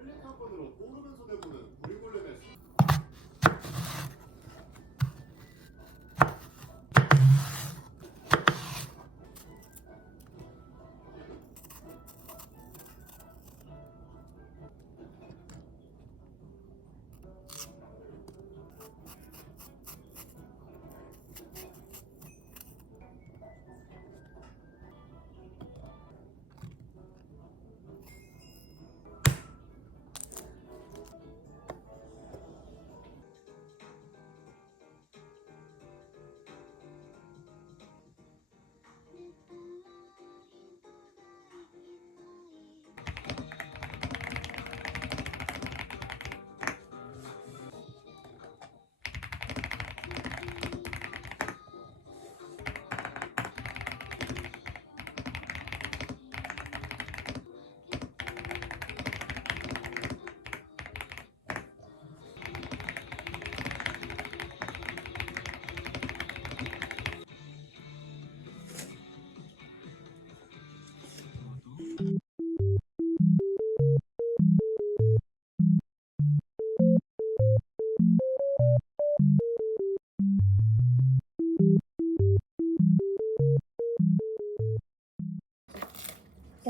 힐링 사건으로 오르면서 내보는 구리골렘의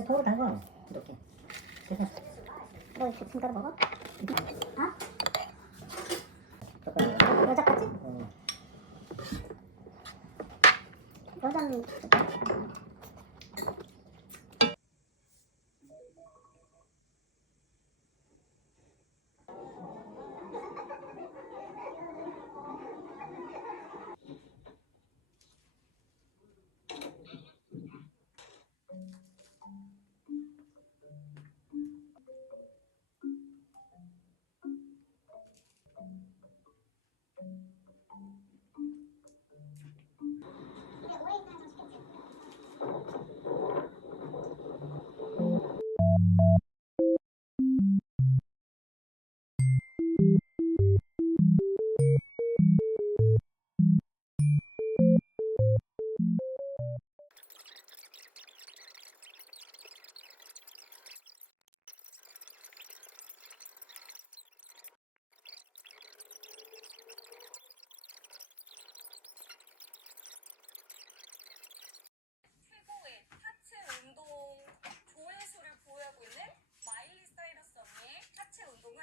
도로 담궈 이렇게. 그래서 너 이렇게 손가락 먹어? 어? 여자 같지? 여자는 최고의 하체 운동 조회수를 보유하고 있는 마일리 사이러스 언니의 하체 운동을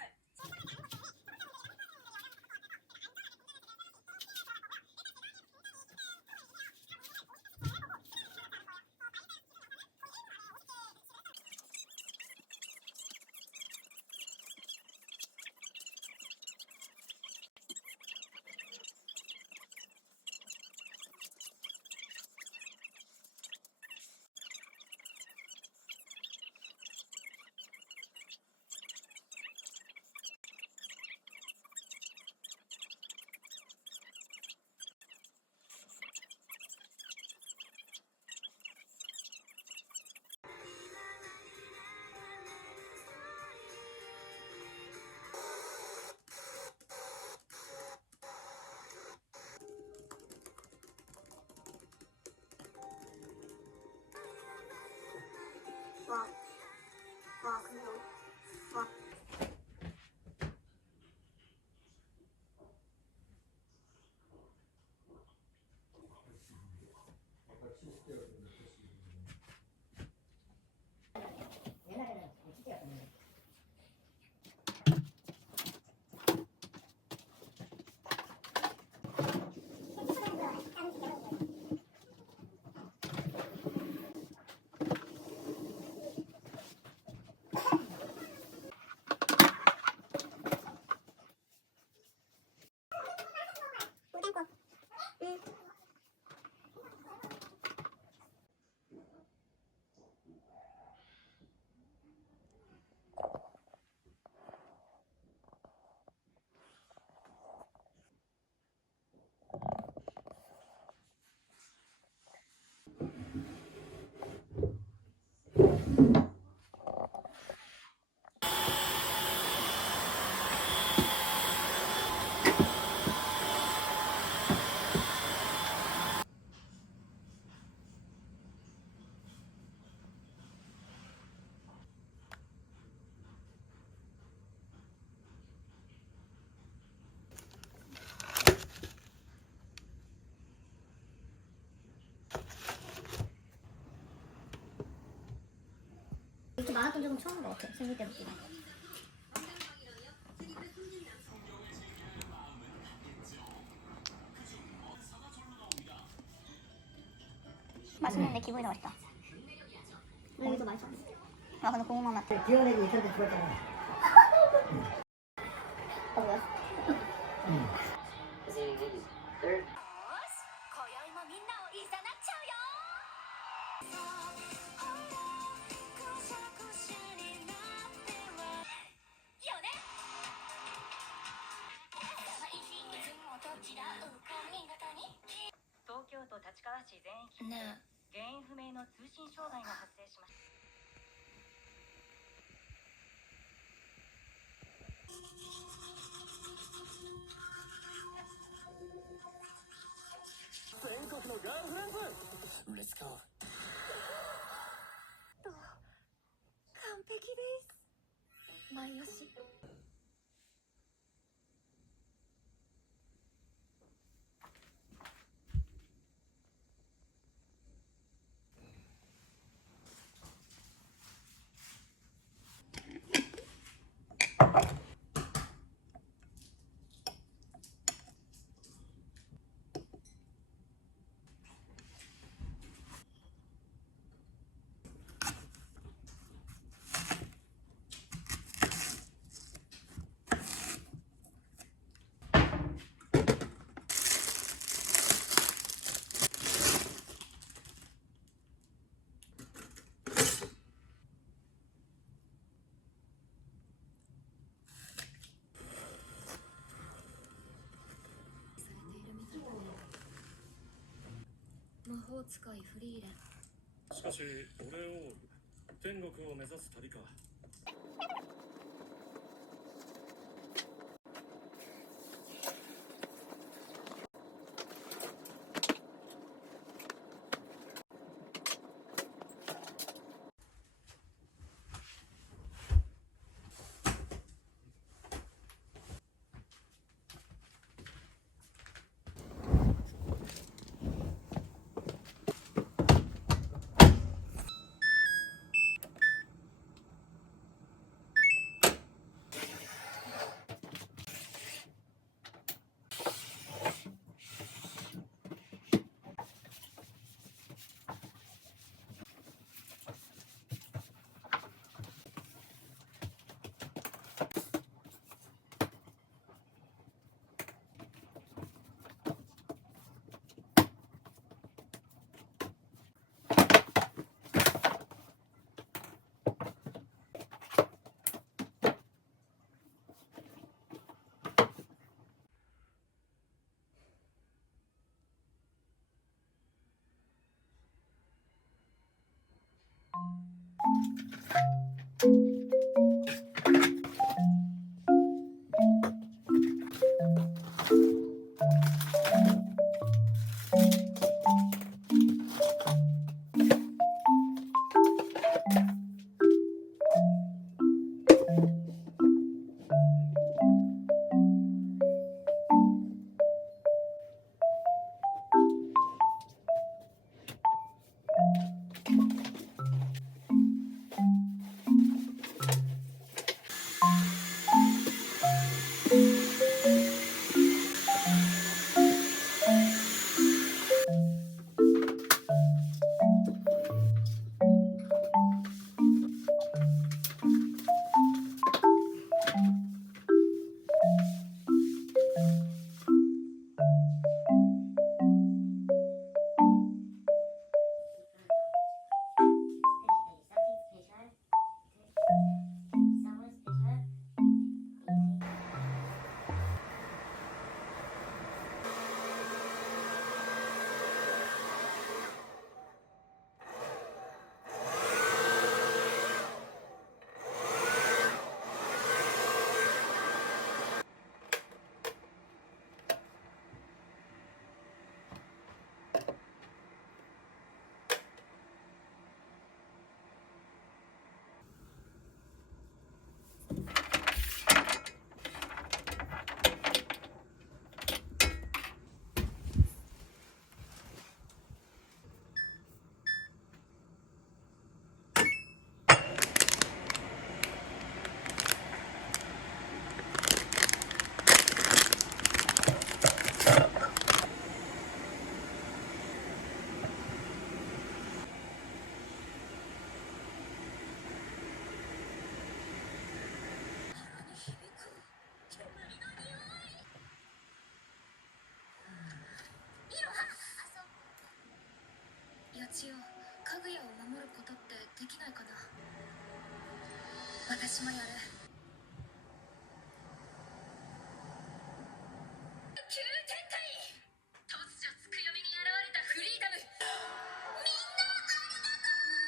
옛날에는 치즈였었는데. 이렇게 많았던 적은 처음인 것 같아. 생일 때부터. 맛있는데 기분이 더 맛있다. 고기 더 맛있어. 아 근데 고구마 맛. 기원에도 있었는데 죽었잖아. 아 뭐야? 今宵もみんなをいざなっちゃうよよね東京都立川市全域で原因不明の通信障害が発生しました。全国のガールフレンズレッツゴー。完璧です前よし魔法使いフリーレンしかし俺を天国を目指す旅か。締まりある。急展開。突如つくよみに現れたフリーダム。みんなありがと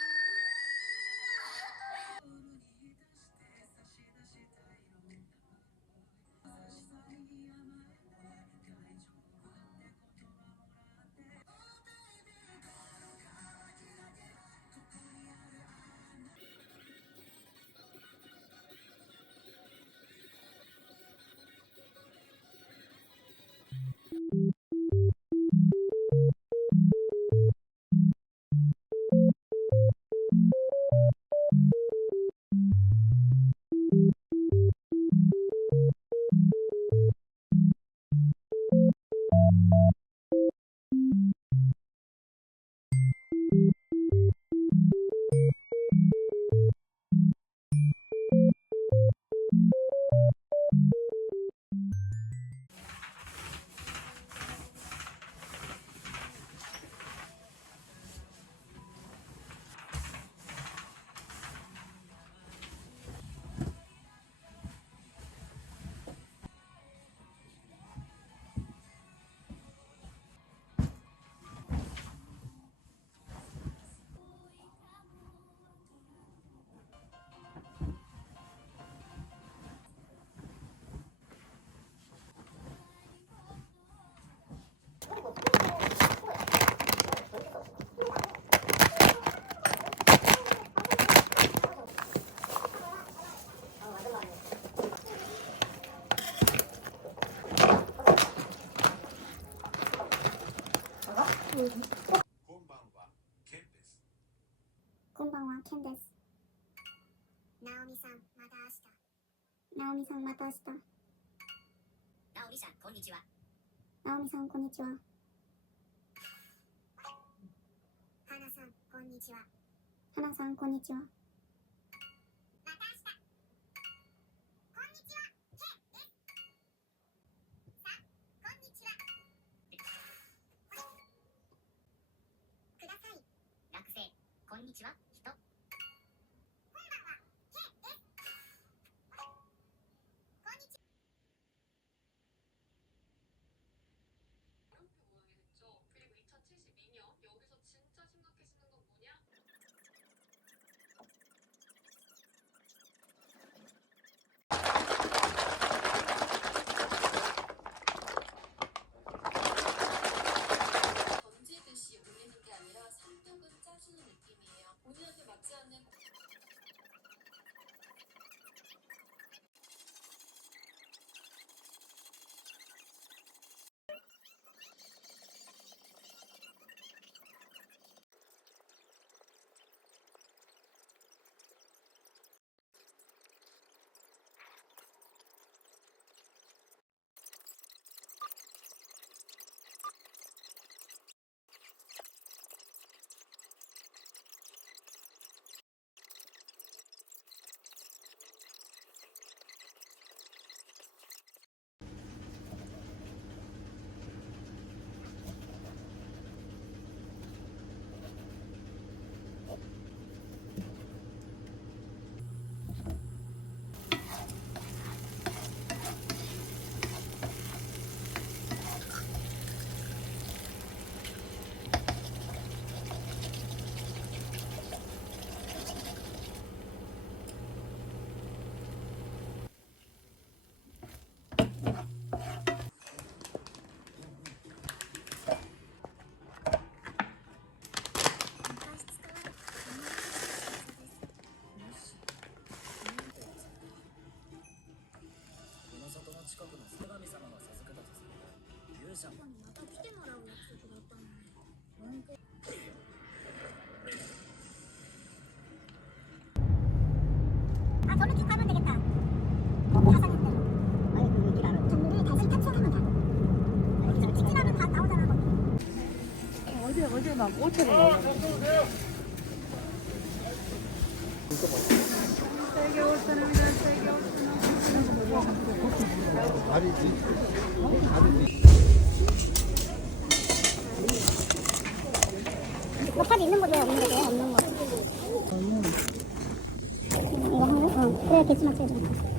こんばんは、ケンです。ナオミさん、また明日。ナオミさん、また明日。ナオミさん、こんにちは。ナオミさん、こんにちは。花さん、こんにちは。花さん、こんにちは。また明日。こんにちは、ケンです。さん、こんにちは。ください。学生、こんにちは、人。こんばんは、ケンです。こんにちは。 모양이겠죠. 그리고 2072년 여기서 진짜 심각해지는 건 뭐냐? 던지듯이 올리는 게 아니라 산뜻은 짜주는 느낌이에요. 본인한테 맞지 않는 아, 저는 쭉 가면 되겠다. 거기 가상인데. 아니, 그 길 알아. 전문이 다시 탑승하면 가. 직진하면 다 나오잖아, 거기. 어제 막 5천원 먹어. 세게 5천원이다, 세게 5천원. 목탑이 있는 거죠, 없는 거죠? 없는 거. 이거 하나? 어, 그래, 개수만 채워주는 거.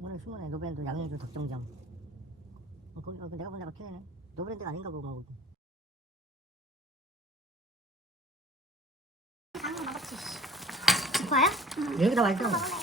오늘 수문에 노브랜드 양현주 덕정점. 거기 내가 본 데가 편해네. 노브랜드가 아닌가 보고 막. 지퍼야? 여기다 말죠.